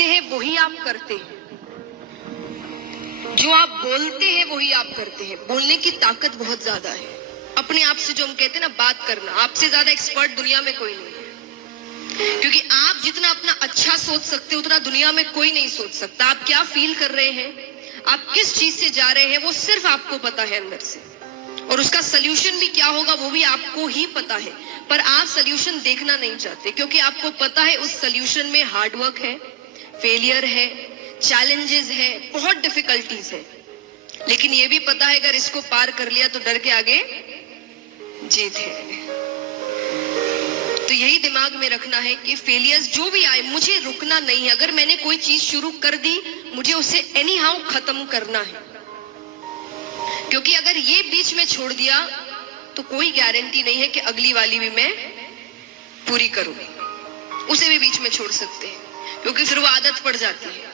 सोचते हैं वही आप करते हैं, जो आप बोलते हैं वही आप करते हैं। बोलने की ताकत बहुत ज्यादा है। अपने आप से जो हम कहते हैं ना बात करना, आपसे ज्यादा एक्सपर्ट दुनिया में कोई नहीं है। क्योंकि आप जितना अपना अच्छा सोच सकते हो उतना दुनिया में कोई नहीं सोच सकता। आप क्या फील कर रहे हैं, आप किस चीज से जा रहे हैं, वो सिर्फ आपको पता है अंदर से। और उसका सोल्यूशन भी क्या होगा वो भी आपको ही पता है। पर आप सोल्यूशन देखना नहीं चाहते क्योंकि आपको पता है उस सोल्यूशन में हार्डवर्क है, फेलियर है, चैलेंजेस है, बहुत डिफिकल्टीज है। लेकिन ये भी पता है अगर इसको पार कर लिया तो डर के आगे जीत है। तो यही दिमाग में रखना है कि फेलियर्स जो भी आए मुझे रुकना नहीं है। अगर मैंने कोई चीज शुरू कर दी मुझे उसे एनी हाउ खत्म करना है। क्योंकि अगर ये बीच में छोड़ दिया तो कोई गारंटी नहीं है कि अगली वाली भी मैं पूरी करूं। उसे भी बीच में छोड़ सकते हैं क्योंकि फिर वो आदत पड़ जाती है।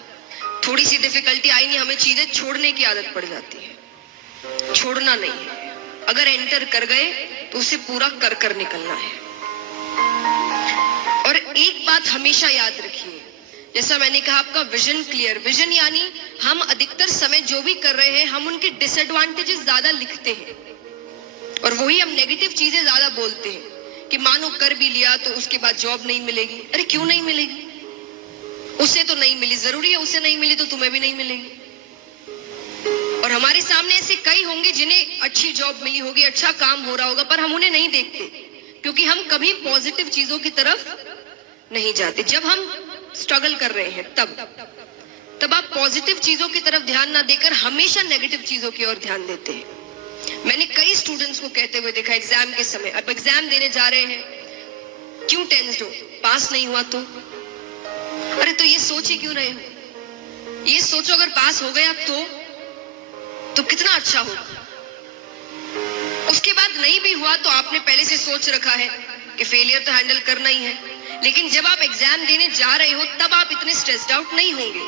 थोड़ी सी डिफिकल्टी आई नहीं, हमें चीजें छोड़ने की आदत पड़ जाती है। छोड़ना नहीं है, अगर एंटर कर गए तो उसे पूरा कर कर निकलना है। और एक बात हमेशा याद रखिए, जैसा मैंने कहा आपका विजन क्लियर। विजन यानी हम अधिकतर समय जो भी कर रहे हैं हम उनके डिसएडवांटेजेस ज्यादा लिखते हैं और वही हम नेगेटिव चीजें ज्यादा बोलते हैं कि मानो कर भी लिया तो उसके बाद जॉब नहीं मिलेगी। अरे क्यों नहीं मिलेगी, उसे तो नहीं मिली, जरूरी है उसे नहीं मिली तो तुम्हें भी नहीं मिलेगी। और हमारे सामने ऐसे कई होंगे जिन्हें अच्छी जॉब मिली होगी, अच्छा काम हो रहा होगा, पर हम उन्हें नहीं देखते क्योंकि हम कभी पॉजिटिव चीजों की तरफ नहीं जाते। जब हम स्ट्रगल कर रहे हैं तब आप पॉजिटिव चीजों की तरफ ध्यान ना देकर हमेशा नेगेटिव चीजों की ओर ध्यान देते हैं। मैंने कई स्टूडेंट्स को कहते हुए देखा एग्जाम के समय, अब एग्जाम देने जा रहे हैं, क्यों टेंस्ड हो, पास नहीं हुआ तो। अरे तो ये सोच ही क्यों रहे हो, ये सोचो अगर पास हो गया तो कितना अच्छा होगा। उसके बाद नहीं भी हुआ तो आपने पहले से सोच रखा है कि फेलियर तो हैंडल करना ही है। लेकिन जब आप एग्जाम देने जा रहे हो तब आप इतने स्ट्रेस्ड आउट नहीं होंगे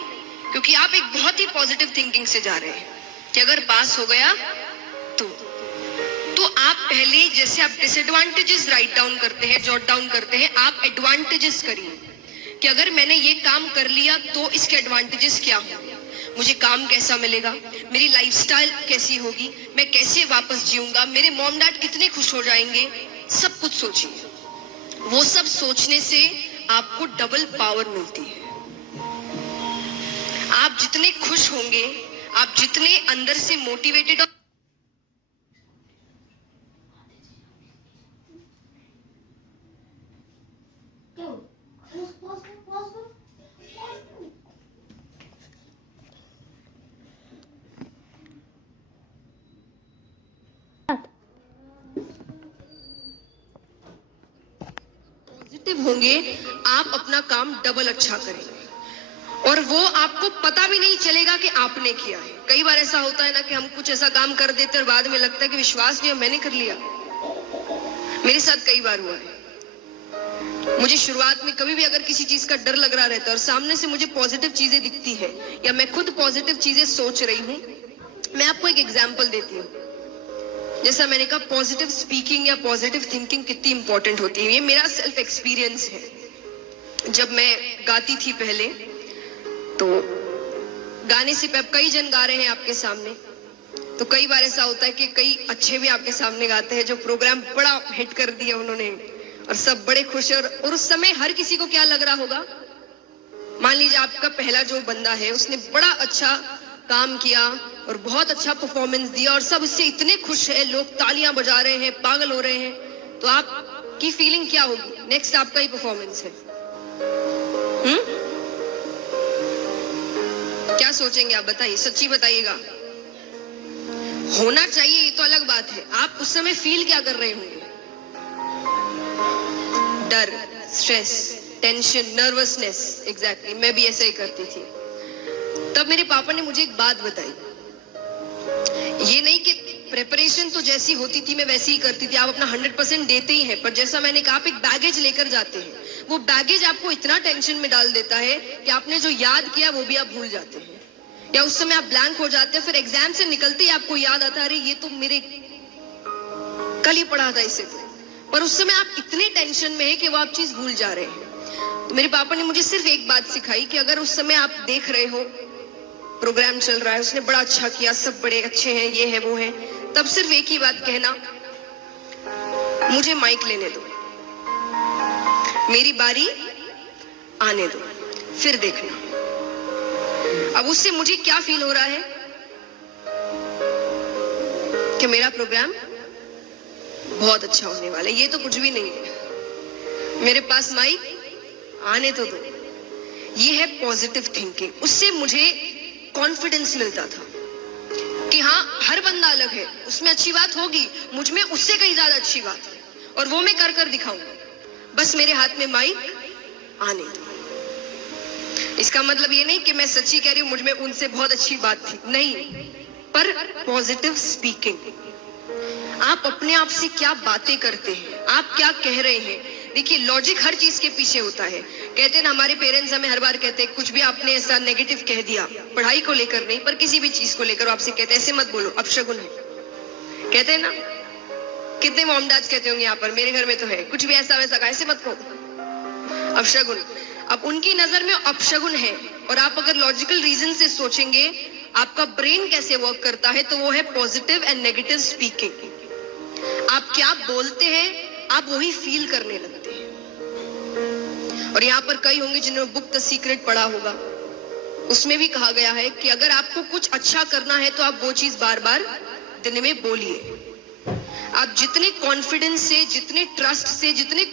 क्योंकि आप एक बहुत ही पॉजिटिव थिंकिंग से जा रहे हैं कि अगर पास हो गया तो आप पहले जैसे आप डिसएडवांटेजेस राइट डाउन करते हैं, जॉट डाउन करते हैं, आप एडवांटेजेस करिए कि अगर मैंने ये काम कर लिया तो इसके एडवांटेजेस क्या होंगे, मुझे काम कैसा मिलेगा, मेरी लाइफस्टाइल कैसी होगी, मैं कैसे वापस जीऊंगा, मेरे मॉम डैड कितने खुश हो जाएंगे, सब कुछ सोचिए। वो सब सोचने से आपको डबल पावर मिलती है। आप जितने खुश होंगे, आप जितने अंदर से मोटिवेटेड और पॉजिटिव होंगे, आप अपना काम डबल अच्छा करेंगे और वो आपको पता भी नहीं चलेगा कि आपने किया है। कई बार ऐसा होता है ना कि हम कुछ ऐसा काम कर देते और बाद में लगता है कि विश्वास नहीं, मैंने कर लिया। मेरे साथ कई बार हुआ है। मुझे शुरुआत में कभी भी अगर किसी चीज का डर लग रहा रहता है और सामने से मुझे पॉजिटिव चीजें दिखती है या मैं खुद पॉजिटिव चीजें सोच रही हूं, मैं आपको एक एग्जाम्पल देती हूँ। जैसा मैंने कहा पॉजिटिव स्पीकिंग या पॉजिटिव थिंकिंग कितनी इंपॉर्टेंट होती है, ये मेरा सेल्फ एक्सपीरियंस है। जब मैं गाती थी पहले तो गाने से कई जन गा रहे हैं आपके सामने, तो कई बार ऐसा होता है कि कई अच्छे भी आपके सामने गाते हैं जो प्रोग्राम बड़ा हिट कर दिया उन्होंने और सब बड़े खुश हैं। और उस समय हर किसी को क्या लग रहा होगा, मान लीजिए आपका पहला जो बंदा है उसने बड़ा अच्छा काम किया और बहुत अच्छा परफॉर्मेंस दिया और सब उससे इतने खुश है, लोग तालियां बजा रहे हैं, पागल हो रहे हैं, तो आपकी फीलिंग क्या होगी, नेक्स्ट आपका ही परफॉर्मेंस है। क्या सोचेंगे आप, बताइए, सच्ची बताइएगा। होना चाहिए ये तो अलग बात है, आप उस समय फील क्या कर रहे होंगे, डर, स्ट्रेस, टेंशन, नर्वसनेस। एग्जैक्टली, मैं भी ऐसा ही करती थी। तब मेरे पापा ने मुझे एक बात बताई, ये नहीं कि प्रिपरेशन तो जैसी होती थी मैं वैसी ही करती थी, आप अपना 100% देते ही हैं, पर जैसा मैंने कहा आप एक बैगेज लेकर जाते हैं, वो बैगेज आपको इतना टेंशन में डाल देता है कि आपने जो याद किया वो भी आप भूल जाते हैं या उस समय आप ब्लैंक हो जाते हैं। फिर एग्जाम से निकलते ही आपको याद आता है अरे ये तो मेरे कल ही पढ़ा था इसे, पर उस समय आप इतने टेंशन में है कि वो आप चीज भूल जा रहे हैं। तो मेरे पापा ने मुझे सिर्फ एक बात सिखाई कि अगर उस समय आप देख रहे हो प्रोग्राम चल रहा है, उसने बड़ा अच्छा किया, सब बड़े अच्छे हैं, ये है वो है, तब सिर्फ एक ही बात कहना, मुझे माइक लेने दो, मेरी बारी आने दो, फिर देखना। अब उससे मुझे क्या फील हो रहा है कि मेरा प्रोग्राम बहुत अच्छा होने वाला है। ये तो कुछ भी नहीं है, मेरे पास माइक आने तो दो। ये है पॉजिटिव थिंकिंग। उससे मुझे कॉन्फिडेंस मिलता था कि हाँ, हर बंदा अलग है, उसमें अच्छी बात होगी, मुझ में उससे कहीं ज्यादा अच्छी बात है, और वो मैं कर कर दिखाऊंगा। बस मेरे हाथ में माइक आने दो। इसका मतलब ये नहीं कि मैं सच्ची कह रही हूं मुझ में उनसे बहुत अच्छी बात थी, नहीं, पर पॉजिटिव स्पीकिंग। आप अपने आप से क्या बातें करते हैं, आप क्या कह रहे हैं। देखिए, लॉजिक हर चीज के पीछे होता है। कहते हैं ना, हमारे पेरेंट्स हमें हर बार कहते हैं, कुछ भी आपने ऐसा नेगेटिव कह दिया, पढ़ाई को लेकर नहीं पर किसी भी चीज को लेकर, आपसे कहते हैं ऐसे मत बोलो, अपशगुन है। कहते हैं ना, कितने मॉम डैड्स कहते होंगे यहाँ पर, मेरे घर में तो है, कुछ भी ऐसा वैसा कहा, ऐसे मत कहो, अपशगुन। अब उनकी नजर में अपशगुन है, और आप अगर लॉजिकल रीजन से सोचेंगे आपका ब्रेन कैसे वर्क करता है, तो वो है पॉजिटिव एंड नेगेटिव स्पीकिंग। आप क्या बोलते हैं, आप वही फील करने लगते हैं। और यहाँ पर कई होंगे जिन्होंने बुक द सीक्रेट पढ़ा होगा, उसमें भी कहा गया है कि अगर आपको कुछ अच्छा करना है तो आप वो चीज बार बार दिन में बोलिए। आप जितने कॉन्फिडेंस से, जितने ट्रस्ट से, जितने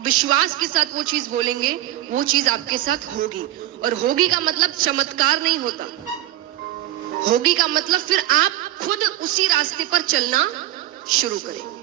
विश्वास के साथ वो चीज बोलेंगे, वो चीज आपके साथ होगी। और होगी का मतलब चमत्कार नहीं होता, होगी का मतलब फिर आप खुद उसी रास्ते पर चलना शुरू करें।